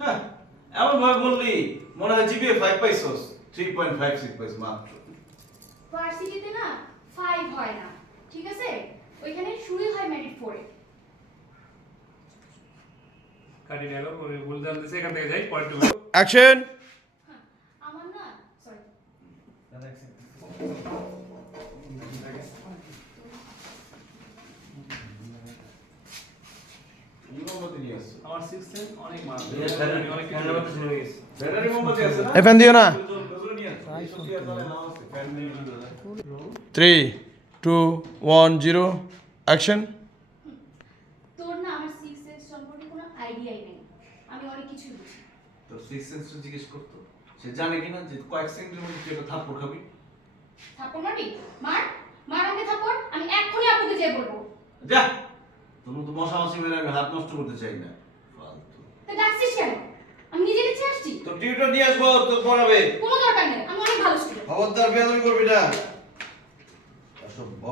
হ্যাঁ এমন ভাবে বললি মনে হয় জিপিএ ফাইভ পাইছস। থ্রি পয়েন্ট ফাইভ সিক্স পাইছ মাত্র। ভার্সিটিতে না ফাইভ হয় না ঠিক আছে? ওইখানে শুরুই হয় মেরিট ফোরে কাটি গেল ওই ভুল জানতেছে এখান থেকে যাই পয়েন্ট টু অ্যাকশন আমার না সরি আমার সিক্স সেন্স অনেক মার অনেক ব্যাটারি মোমবাতি আছে না? এ দিও না। ওগুলো নিয়ে আসো। এই সত্যি আর নাও আছে। ফ্যান নিয়ে নিয়ে যাও। Three two one zero action তোর না আমার সিক্স সেন্স সম্পর্কে কোনো আইডিয়াই নেই। আমি অনেক কিছু বুঝি। তোর সিক্স সেন্সটা জিজ্ঞেস করতো। সে জানে কিনা যে কয়েক সেকেন্ডের মধ্যে তুই একটা থাপ্পড় খাবি? থাপ্পড় মারবি? মার। মার আমাকে থাপ্পড় আমি এক্ষুনি আপুকে যেয়ে বলব। যা! মশা মাছি মেরে আমি হাত নষ্ট করতে চাই না। ফালতু। তা ডাকছিস কেন? আমি নিজে নিচে আসছি। তো টিউটর নিয়ে আসব তোর পড়াবে কোনো দরকার নেই আমি অনেক ভালো স্টুডেন্ট খবরদার বেয়াদবি করবি না। অসভ্য